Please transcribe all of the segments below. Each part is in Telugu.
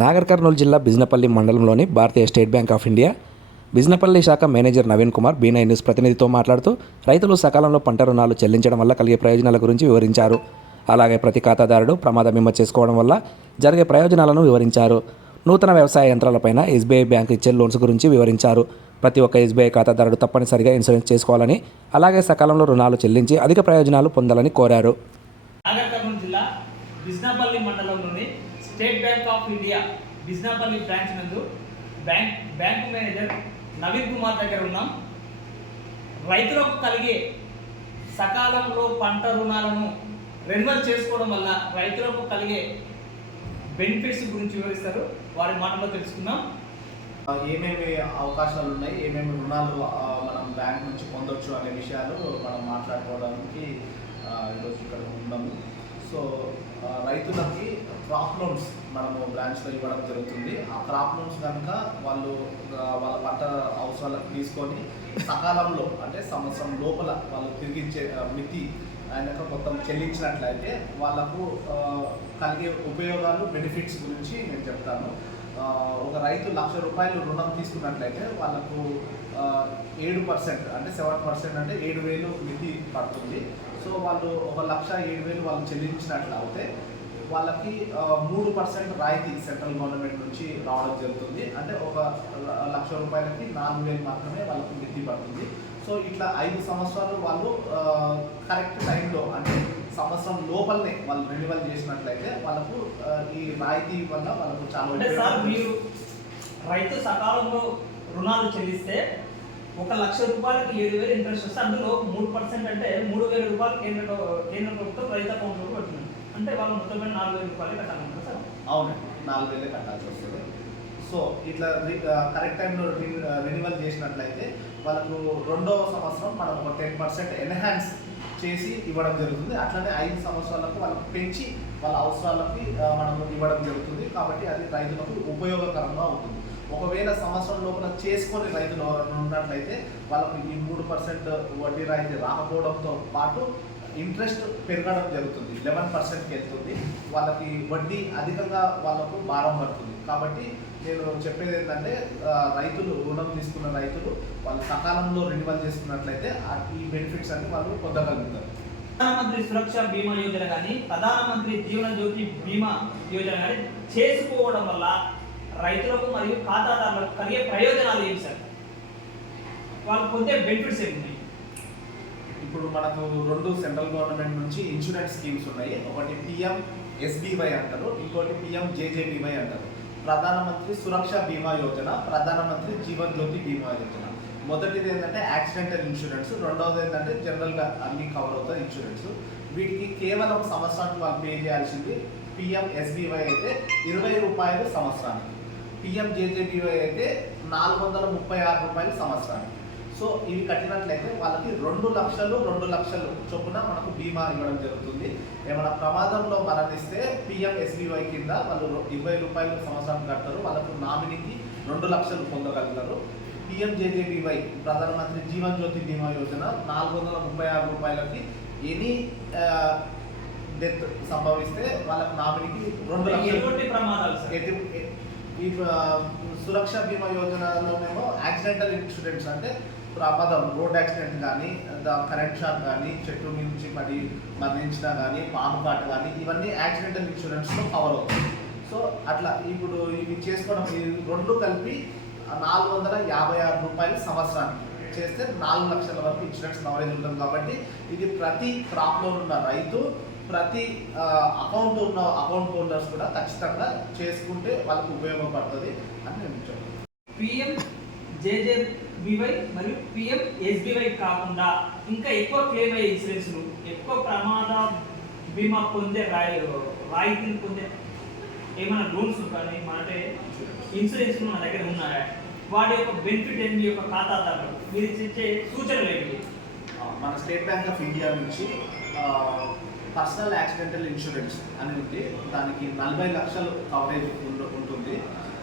నాగర్ కర్నూలు జిల్లా బిజినపల్లి మండలంలోని భారతీయ state bank of India Bijinapalli శాఖ మేనేజర్ నవీన్ కుమార్ బీనై న్యూస్ ప్రతినిధితో మాట్లాడుతూ రైతులు సకాలంలో పంట రుణాలు చెల్లించడం వల్ల కలిగే ప్రయోజనాల గురించి వివరించారు. అలాగే ప్రతి ఖాతాదారుడు ప్రమాద బీమా చేసుకోవడం వల్ల జరిగే ప్రయోజనాలను వివరించారు. నూతన వ్యవసాయ యంత్రాలపైన ఎస్బీఐ బ్యాంక్ ఇచ్చే లోన్స్ గురించి వివరించారు. ప్రతి ఒక్క ఎస్బీఐ ఖాతాదారుడు తప్పనిసరిగా ఇన్సూరెన్స్ చేసుకోవాలని అలాగే సకాలంలో రుణాలు చెల్లించి అధిక ప్రయోజనాలు పొందాలని కోరారు. జిల్లా మండలంలోని state bank of India Bijnapalli branch నందు bank bank manager Naveen Kumar దగ్గర ఉన్నాం. రైతులకు కలిగే సకాలంలో పంట రుణాలను రెన్యువల్ చేసుకోవడం వల్ల రైతులకు కలిగే బెనిఫిట్స్ గురించి వివరిస్తారు. వారి మాటలో తెలుసుకుందాం. ఏమేమి అవకాశాలు ఉన్నాయి? ఏమేమి రుణాలు మనం బ్యాంక్ నుంచి పొందొచ్చు అనే విషయాలు మనం మాట్లాడుకోవడానికి ఈరోజు ఇక్కడ ఉన్నాము. సో రైతులకి క్రాప్ లోన్స్ మనము బ్రాంచ్లో ఇవ్వడం జరుగుతుంది. ఆ క్రాప్ లోన్స్ కనుక వాళ్ళు వాళ్ళ పంట అవసరాలకు తీసుకొని సకాలంలో అంటే సంవత్సరం లోపల వాళ్ళు తిరిగించే మితి ఆయనకు మొత్తం చెల్లించినట్లయితే వాళ్ళకు కలిగే ఉపయోగాలు బెనిఫిట్స్ గురించి నేను చెప్తాను. ఒక రైతు లక్ష రూపాయలు రుణం తీసుకున్నట్లయితే వాళ్ళకు ఏడు పర్సెంట్ అంటే సెవెన్ పర్సెంట్ అంటే ఏడు వేలు మితి పడుతుంది. సో వాళ్ళు ఒక లక్ష ఏడు వేలు వాళ్ళు చెల్లించినట్లు అయితే వాళ్ళకి మూడు పర్సెంట్ రాయితీ సెంట్రల్ గవర్నమెంట్ నుంచి రావడం జరుగుతుంది. అంటే ఒక లక్ష రూపాయలకి నాలుగు వేలు మాత్రమే వాళ్ళకి మితి పడుతుంది. సో ఇట్లా ఐదు సంవత్సరాలు వాళ్ళు కరెక్ట్ టైంలో అంటే సంవత్సరం లోపలనే వాళ్ళు రెన్యువల్ చేసినట్లయితే వాళ్ళకు ఈ రాయితీ వల్ల వాళ్ళకు చాలా అంటే సార్. మీరు రైతు సకాలంలో రుణాలు చెల్లిస్తే ఒక లక్ష రూపాయలకి ఏడు వేలు ఇంట్రెస్ట్ వస్తే అందులో మూడు పర్సెంట్ అంటే మూడు వేల రూపాయలు కేంద్ర కేంద్ర ప్రభుత్వం రైతు అకౌంట్లోకి పెడుతుంది. అంటే వాళ్ళు మొత్తం నాలుగు వేల రూపాయలు కట్టాలంటారు సార్? అవునండి నాలుగు వేలే కట్టాల్సి వస్తుంది. సో ఇట్లా కరెక్ట్ టైంలో రెన్యువల్ చేసినట్లయితే వాళ్ళకు రెండవ సంవత్సరం మనం ఒక టెన్ పర్సెంట్ ఎన్హాన్స్ చేసి ఇవ్వడం జరుగుతుంది. అట్లనే ఐదు సంవత్సరాలకు వాళ్ళకు పెంచి వాళ్ళ అవసరాలకి మనం ఇవ్వడం జరుగుతుంది. కాబట్టి అది రైతులకు ఉపయోగకరంగా ఉంటుంది. ఒకవేళ సంవత్సరం లోపల చేసుకొని రైతులు ఎవరైనా ఉన్నట్లయితే వాళ్ళకు ఈ మూడు పర్సెంట్ వడ్డీ రాయితీ రాకపోవడంతో పాటు ఇంట్రెస్ట్ పెరగడం జరుగుతుంది. లెవెన్ పర్సెంట్కి వెళ్తుంది. వాళ్ళకి వడ్డీ అధికంగా వాళ్ళకు భారం పడుతుంది. కాబట్టి నేను చెప్పేది ఏంటంటే రైతులు రుణం తీసుకున్న రైతులు వాళ్ళు సకాలంలో రెన్యువల్ చేసుకున్నట్లయితే ఈ బెనిఫిట్స్ అన్ని వాళ్ళు పొందగలుగుతారు. ప్రధానమంత్రి సురక్ష బీమా యోజన కానీ ప్రధానమంత్రి జీవన జ్యోతి బీమా యోజన కానీ చేసుకోవడం వల్ల రైతులకు మరియు ఖాతాదారులకు కలిగే ప్రయోజనాలు ఏమి సార్? వాళ్ళు పొందే బెనిఫిట్స్ ఏమి ఇప్పుడు మనకు రెండు సెంట్రల్ గవర్నమెంట్ నుంచి ఇన్సూరెన్స్ స్కీమ్స్ ఉన్నాయి. ఒకటి పిఎం ఎస్బీవై అంటారు ఇంకోటి పిఎం జేజేబీవై అంటారు. ప్రధానమంత్రి సురక్ష బీమా యోజన ప్రధానమంత్రి జీవన్ జ్యోతి బీమా యోజన. మొదటిది ఏంటంటే యాక్సిడెంటల్ ఇన్సూరెన్స్ రెండవది ఏంటంటే జనరల్గా అన్ని కవర్ అవుతాయి ఇన్సూరెన్స్. వీటికి కేవలం సంవత్సరానికి వాళ్ళు పే చేయాల్సింది పిఎం ఎస్బీవై అయితే ఇరవై రూపాయలు సంవత్సరానికి. పిఎం జేజేబీవై అయితే నాలుగు వందల ముప్పై ఆరు రూపాయలు సంవత్సరానికి. సో ఇవి కట్టినట్లయితే వాళ్ళకి రెండు లక్షలు రెండు లక్షలు చొప్పున మనకు బీమా ఇవ్వడం జరుగుతుంది. ఏమైనా ప్రమాదంలో మరణిస్తే పిఎం ఎస్బీవై కింద వాళ్ళు ఇరవై రూపాయలు సంవత్సరం కడతారు. వాళ్ళకు నామినీకి రెండు లక్షలు పొందగలుగుతారు. పిఎం జేజేబీవై ప్రధానమంత్రి జీవన్ జ్యోతి బీమా యోజన నాలుగు వందల ముప్పై ఆరు రూపాయలకి ఎనీ డెత్ సంభవిస్తే వాళ్ళకి నామినీకి రెండు లక్షలు. ఈ సురక్ష బీమా యోజనలోనేమో యాక్సిడెంటల్ ఇన్సూరెన్స్ అంటే ప్రమాదం రోడ్ యాక్సిడెంట్ కానీ కరెంట్ షాక్ కానీ చెట్టు నుంచి పడి మరణించినా కానీ పాము కాటు కానీ ఇవన్నీ యాక్సిడెంటల్ ఇన్సూరెన్స్లో కవర్ అవుతుంది సో అట్లా ఇప్పుడు ఇవి చేసుకోవడం ఈ రెండు కలిపి నాలుగు వందల యాభై ఆరు రూపాయలు సంవత్సరానికి. చేస్తే నాలుగు లక్షల వరకు ఇన్సూరెన్స్ కవరేజ్ ఉంటుంది కాబట్టి ఇది ప్రతి క్రాప్లో ఉన్న రైతు ప్రతి అకౌంట్ ఉన్న అకౌంట్ హోల్డర్స్ కూడా ఖచ్చితంగా చేసుకుంటే వాళ్ళకు ఉపయోగపడుతుంది అని నేను చెప్తాను పిఎం జేజేబీవై మరియు పిఎం ఎస్బీవై కాకుండా ఇంకా ఎక్కువ క్లెయిమ్ అయ్యే ఇన్సూరెన్స్లు ఎక్కువ ప్రమాద బీమా పొందే రాయి రాయితీని పొందే ఏమైనా లోన్స్ కానీ అంటే ఇన్సూరెన్స్ మన దగ్గర ఉన్నాయా? వాటి యొక్క బెనిఫిట్ ఏంటి? మీ యొక్క ఖాతాదారులు మీరు ఇచ్చే సూచనలు ఏంటి? మన స్టేట్ బ్యాంక్ ఆఫ్ ఇండియా నుంచి పర్సనల్ యాక్సిడెంటల్ ఇన్సూరెన్స్ అని ఉంది. దానికి నలభై లక్షలు కవరేజ్ ఉంటుంది.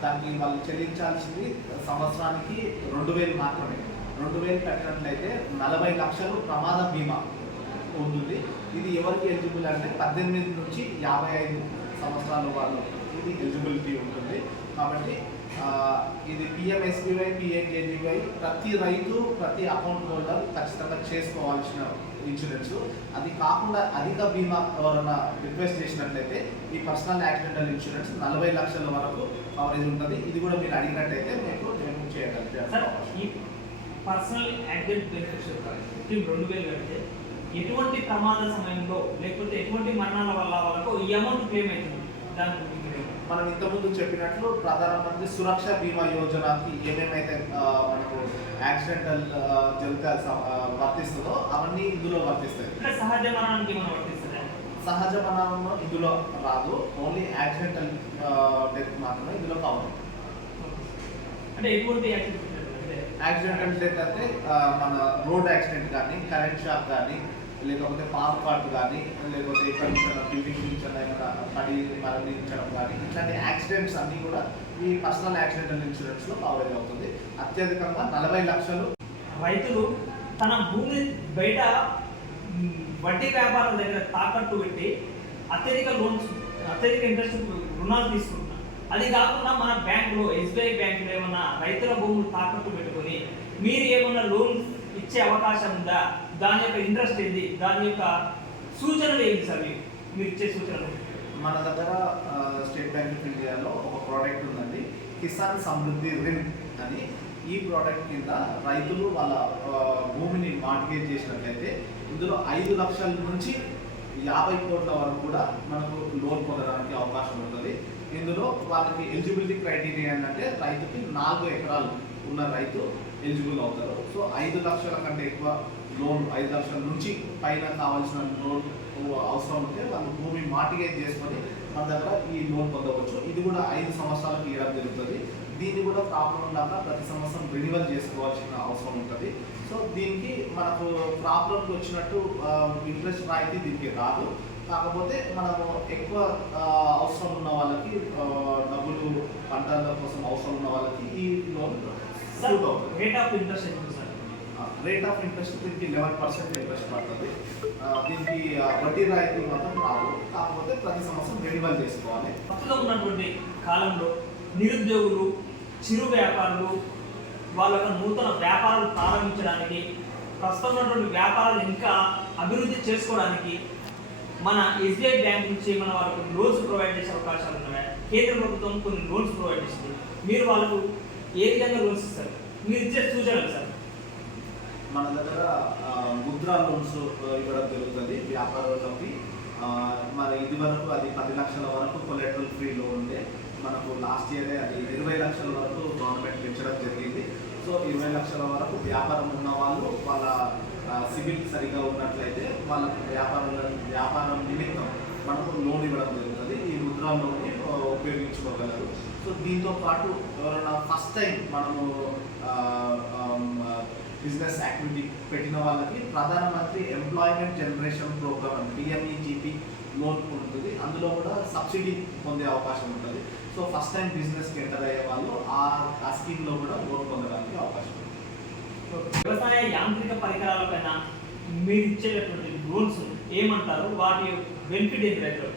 దానికి వాళ్ళు చెల్లించాల్సింది సంవత్సరానికి రెండు వేలు మాత్రమే. రెండు వేలు కట్టినట్లయితే నలభై లక్షలు ప్రమాద బీమా ఉంటుంది ఇది ఎవరికి ఎలిజిబుల్ అంటే పద్దెనిమిది నుంచి యాభై ఐదు సంవత్సరాల వాళ్ళు. ఇది ఎలిజిబిలిటీ ఉంటుంది. కాబట్టి ఇది పిఎంఎస్బివై పిఎంకేజీవై ప్రతి రైతు ప్రతి అకౌంట్ హోల్డర్ ఖచ్చితంగా చేసుకోవాల్సిన ఇన్సూరెన్స్ అది కాకుండా అధిక బీమా ఎవరైనా రిక్వెస్ట్ చేసినట్లయితే ఈ పర్సనల్ యాక్సిడెంటల్ ఇన్సూరెన్స్ నలభై లక్షల వరకు కవరేజ్ ఉంటుంది. ఇది కూడా మీరు అడిగినట్టయితే మీకు మేము చేయగలుగుతాం సార్ ఈ పర్సనల్ యాక్సిడెంట్ బెనిఫిట్స్ రెండు వేలు కడితే ఎటువంటి ప్రమాద సమయంలో లేకపోతే ఎటువంటి మరణాల వల్ల వాళ్ళకు ఈ అమౌంట్ క్లెయిమ్ అవుతుంది? దాని గురించి మనం ఇంతకుముందు చెప్పినట్లు ప్రధానమంత్రి సురక్ష బీమా యోజనకి ఏమేమైతే మనకు యాక్సిడెంటల్ జరిగితే వర్తిస్తుందో అవన్నీ ఇందులో వర్తిస్తాయి. సహజ మరణానికి సహజ మరణం ఇందులో రాదు ఓన్లీ యాక్సిడెంటల్ డెత్ మాత్రమే ఇందులో కవర్ అంటే యాక్సిడెంటల్ డెత్ అంటే మన రోడ్ యాక్సిడెంట్ కానీ కరెంట్ షాక్ కానీ లేకపోతే పాత పాటు కానీ లేకపోతే ఎక్కడి నుంచి బిల్డింగ్ నుంచి ఏమైనా పడి మరణించడం కానీ ఇట్లాంటి యాక్సిడెంట్స్ అన్నీ కూడా ఈ పర్సనల్ యాక్సిడెంటల్ ఇన్సూరెన్స్లో కవరేజ్ అవుతుంది. అత్యధికంగా నలభై లక్షలు రైతులు తన భూమి బయట వడ్డీ వ్యాపారం దగ్గర తాకట్టు పెట్టి అత్యధిక లోన్స్ అత్యధిక ఇంట్రెస్ట్ రుణాలు తీసుకుంటున్నారు. అది కాకుండా మన బ్యాంకులో ఎస్బీఐ బ్యాంకులో ఏమన్నా రైతుల భూములు తాకట్టు పెట్టుకొని మీరు ఏమన్నా లోన్ ఇచ్చే అవకాశం ఉందా? దాని యొక్క ఇంట్రెస్ట్ ఏంది? దాని యొక్క సూచనలు ఏంటి సార్ మీరు ఇచ్చే సూచనలు? మన దగ్గర స్టేట్ బ్యాంక్ ఆఫ్ ఇండియాలో ఒక ప్రోడక్ట్ ఉందండి. కిసాన్ సమృద్ధి రిన్ అని. ఈ ప్రోడక్ట్ కింద రైతులు వాళ్ళ భూమిని మార్టిగేజ్ చేసినట్లయితే ఇందులో ఐదు లక్షల నుంచి యాభై కోట్ల వరకు కూడా మనకు లోన్ పొందడానికి అవకాశం ఉంటుంది. ఇందులో వాళ్ళకి ఎలిజిబిలిటీ క్రైటీరియా ఏంటంటే రైతుకి నాలుగు ఎకరాలు ఉన్న రైతు ఎలిజిబుల్ అవుతారు. సో ఐదు లక్షల కంటే ఎక్కువ లోన్ ఐదు లక్షల నుంచి పైన కావాల్సిన లోన్ అవసరం ఉంటే వాళ్ళు భూమి మార్టిగేజ్ చేసుకొని మన దగ్గర ఈ లోన్ పొందవచ్చు. ఇది కూడా ఐదు సంవత్సరాలకు ఇవ్వడం జరుగుతుంది. దీన్ని కూడా ప్రాబ్లం ఉండగా ప్రతి సంవత్సరం రెన్యువల్ చేసుకోవాల్సిన అవసరం ఉంటుంది. సో దీనికి మనకు ప్రాబ్లంకి వచ్చినట్టు ఇంట్రెస్ట్ రాయితీ దీనికి రాదు. కాకపోతే మనము ఎక్కువ అవసరం ఉన్న వాళ్ళకి డబ్బులు పంటల కోసం అవసరం ఉన్న వాళ్ళకి ఈ లోన్ రేట్ ఆఫ్ ఇంట్రెస్ట్ ఎంత సార్ రేట్ ఆఫ్ ఇంట్రెస్ట్ దీనికి లెవెన్ పర్సెంట్ ఇంట్రెస్ట్ పడుతుంది. దీనికి వడ్డీ రాయితీ మాత్రం రాదు కాకపోతే ప్రతి సంవత్సరం రెన్యువల్ చేసుకోవాలి. ప్రస్తుతం ఉన్నటువంటి కాలంలో నిరుద్యోగులు చిరు వ్యాపారులు వాళ్ళ నూతన వ్యాపారాలు ప్రారంభించడానికి ప్రస్తుతం ఉన్నటువంటి వ్యాపారాలు ఇంకా అభివృద్ధి చేసుకోవడానికి మన ఎస్బీఐ బ్యాంక్ నుంచి మన వాళ్ళకు లోన్స్ ప్రొవైడ్ చేసే అవకాశాలు ఉన్నాయి. కేంద్ర ప్రభుత్వం కొన్ని లోన్స్ ప్రొవైడ్ చేసింది. మీరు వాళ్ళకు ఏ విధంగా లోన్స్ ఇస్తారు? మీరు ఇచ్చే సూచనలు సార్. మన దగ్గర ముద్రా లోన్స్ ఇవ్వడం జరుగుతుంది వ్యాపారులకి మరి ఇది వరకు అది పది లక్షల వరకు కొలెటరల్ ఫ్రీ లోన్ ఉండే. మనకు లాస్ట్ ఇయరే అది ఇరవై లక్షల వరకు గవర్నమెంట్ పెంచడం జరిగింది. సో ఇరవై లక్షల వరకు వ్యాపారం ఉన్న వాళ్ళు వాళ్ళ సివిల్ సరిగా ఉన్నట్లయితే వాళ్ళకు వ్యాపారం వ్యాపారం నిమిత్తం మనకు లోన్ ఇవ్వడం జరుగుతుంది. ఈ ముద్రా లోన్ని ఉపయోగించుకోగలరు. సో దీంతో పాటు ఎవరైనా ఫస్ట్ టైం మనము బిజినెస్ యాక్టివిటీ పెట్టిన వాళ్ళకి ప్రధానమంత్రి employment generation programme PMEGP loan ఉంటుంది. అందులో కూడా సబ్సిడీ పొందే అవకాశం ఉంటుంది. సో ఫస్ట్ టైం బిజినెస్కి ఎంటర్ అయ్యే వాళ్ళు ఆ ఆ స్కీమ్లో కూడా లోన్ పొందడానికి అవకాశం ఉంటుంది. వ్యవసాయ యాంత్రిక పరికరాలపైన మీరు ఇచ్చేటటువంటి లోన్స్ ఏమంటారు? వాటి బెనిఫిట్ ఏంటి? రైతులు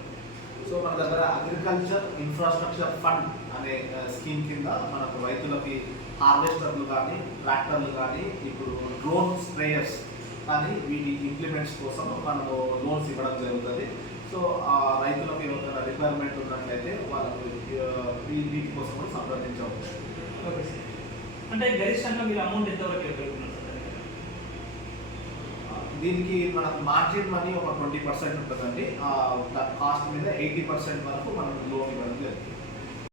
సో మన దగ్గర అగ్రికల్చర్ ఇన్ఫ్రాస్ట్రక్చర్ ఫండ్ అనే స్కీమ్ కింద మనకు రైతులకి హార్వెస్టర్లు కానీ ట్రాక్టర్లు కానీ ఇప్పుడు డ్రోన్ స్ప్రేయర్స్ కానీ వీటి ఇంప్లిమెంట్స్ కోసం మనము లోన్స్ ఇవ్వడం జరుగుతుంది. సో ఆ రైతులకు ఏమైనా రిక్వైర్మెంట్ ఉన్నట్లయితే వాళ్ళకు వీటి కోసం సంప్రదించవచ్చు. అంటే గరిష్టంగా మీరు అమౌంట్ ఎంతవరకు ఇవ్వగలుగుతున్నారు? దీనికి మనకు మార్జిన్ మనీ ఒక ట్వంటీ పర్సెంట్ ఉంటుందండి. కాస్ట్ మీద ఎయిటీ పర్సెంట్ వరకు మనం లోన్ ఇవ్వడం జరుగుతుంది.